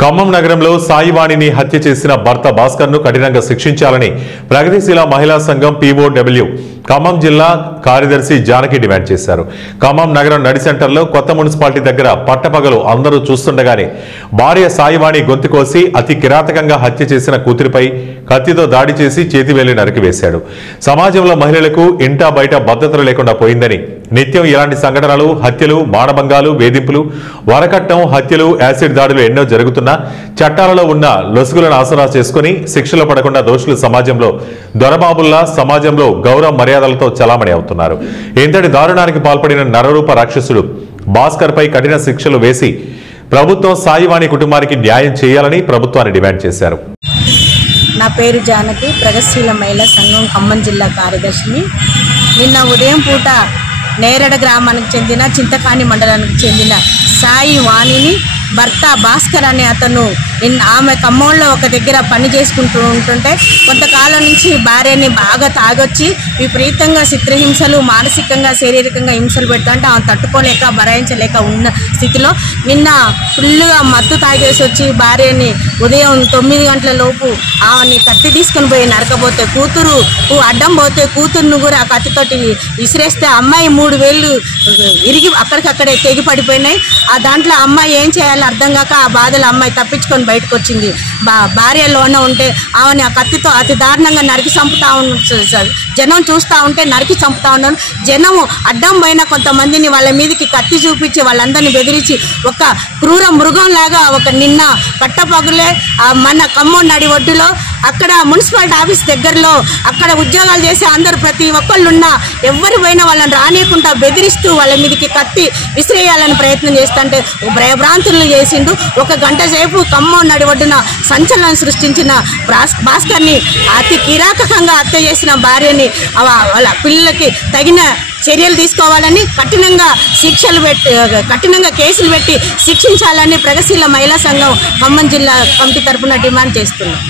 ఖమ్మం నగరంలో సాయివాణిని హత్య చేసిన భర్త భాస్కర్ను కఠినంగా శిక్షించాలని ప్రగతిశీల మహిళా సంఘం పీఓడబ్ల్యూ ఖమ్మం జిల్లా కార్యదర్శి జానకి డిమాండ్ చేశారు. ఖమ్మం నగరం నడి సెంటర్లో కొత్త మున్సిపాలిటీ దగ్గర పట్టపగలు అందరూ చూస్తుండగానే భార్య సాయివాణి గొంతు కోసి అతి కిరాతకంగా హత్య చేసిన కూతురిపై కత్తితో దాడి చేసి చేతివేలి నరికివేశాడు. సమాజంలో మహిళలకు ఇంటా బయట భద్రత లేకుండా పోయిందని, నిత్యం ఇలాంటి సంఘటనలు, హత్యలు, మానభంగాలు, వేధింపులు, వరకట్నం, హత్యలు, యాసిడ్ దాడులు ఎన్నో జరుగుతున్నా చట్టాలలో ఉన్న లొసుగులను ఆసరా చేసుకుని శిక్షలు పడకుండా దోషులు సమాజంలో దొరబాబుల్లా సమాజంలో గౌరవ మర్యాదలతో చలామణి అవుతున్నారు. ఇంతటి దారుణానికి పాల్పడిన నరరూప రాక్షసుడు భాస్కర్ పై కఠిన శిక్షలు వేసి ప్రభుత్వం సాయివాణి కుటుంబానికి న్యాయం చేయాలని ప్రభుత్వాన్ని డిమాండ్ చేశారు. నా పేరు జానకి, ప్రగతిశీల మహిళా సంఘం ఖమ్మం జిల్లా కార్యదర్శిని. నిన్న ఉదయం పూట నేరడ గ్రామానికి చెందిన చింతకాని మండలానికి చెందిన సాయివాణిని భర్త భాస్కర్ అనే అతను ఆమె ఖమ్మంలో ఒక దగ్గర పని చేసుకుంటూ ఉంటుంటే కొంతకాలం నుంచి భార్యని బాగా తాగొచ్చి విపరీతంగా చిత్రహింసలు, మానసికంగా శారీరకంగా హింసలు పెడుతుంటే ఆమె తట్టుకోలేక భరాయించలేక ఉన్న స్థితిలో నిన్న ఫుల్గా మత్తు తాగేసి వచ్చి భార్యని ఉదయం 9 గంటల లోపు ఆమెని కత్తి తీసుకుని పోయి నరకపోతే కూతురు అడ్డం పోతే కూతురును కూడా కత్తితోటి విసిరేస్తే అమ్మాయి 3 వేళ్ళు ఇరిగి అక్కడికక్కడే తెగి పడిపోయినాయి. ఆ దాంట్లో అమ్మాయి ఏం చేయాలి అర్థం కాక ఆ బాధలు అమ్మాయి తప్పించుకొని బయటకు వచ్చింది. భార్యలోనే ఉంటే ఆమెని ఆ కత్తితో అతి దారుణంగా నరికి చంపుతా జనం చూస్తూ ఉంటే నరికి చంపుతా ఉన్నాను. జనం అడ్డం పోయిన కొంతమందిని వాళ్ళ మీదకి కత్తి చూపించి వాళ్ళందరినీ బెదిరించి ఒక క్రూర మృగంలాగా ఒక నిన్న పట్టపగులే మన ఖమ్మం నడి ఒడ్డులో అక్కడ మున్సిపాలిటీ ఆఫీస్ దగ్గరలో అక్కడ ఉద్యోగాలు చేసే అందరూ ప్రతి ఒక్కళ్ళున్నా ఎవరు పోయినా వాళ్ళని రానియకుండా బెదిరిస్తూ వాళ్ళ మీదకి కత్తి విసిరేయాలని ప్రయత్నం చేస్తుంటే భయభ్రాంతులను చేసిండు. 1 గంట సేపు ఖమ్మం నడి ఒడ్డున సంచలనం సృష్టించిన భాస్కర్ని అతి కిరాతకంగా హత్య చేసిన భార్యని వాళ్ళ పిల్లలకి తగిన చర్యలు తీసుకోవాలని కఠినంగా కేసులు పెట్టి శిక్షించాలని ప్రగతిశీల మహిళా సంఘం ఖమ్మం జిల్లా కమిటీ తరఫున డిమాండ్ చేస్తున్నాం.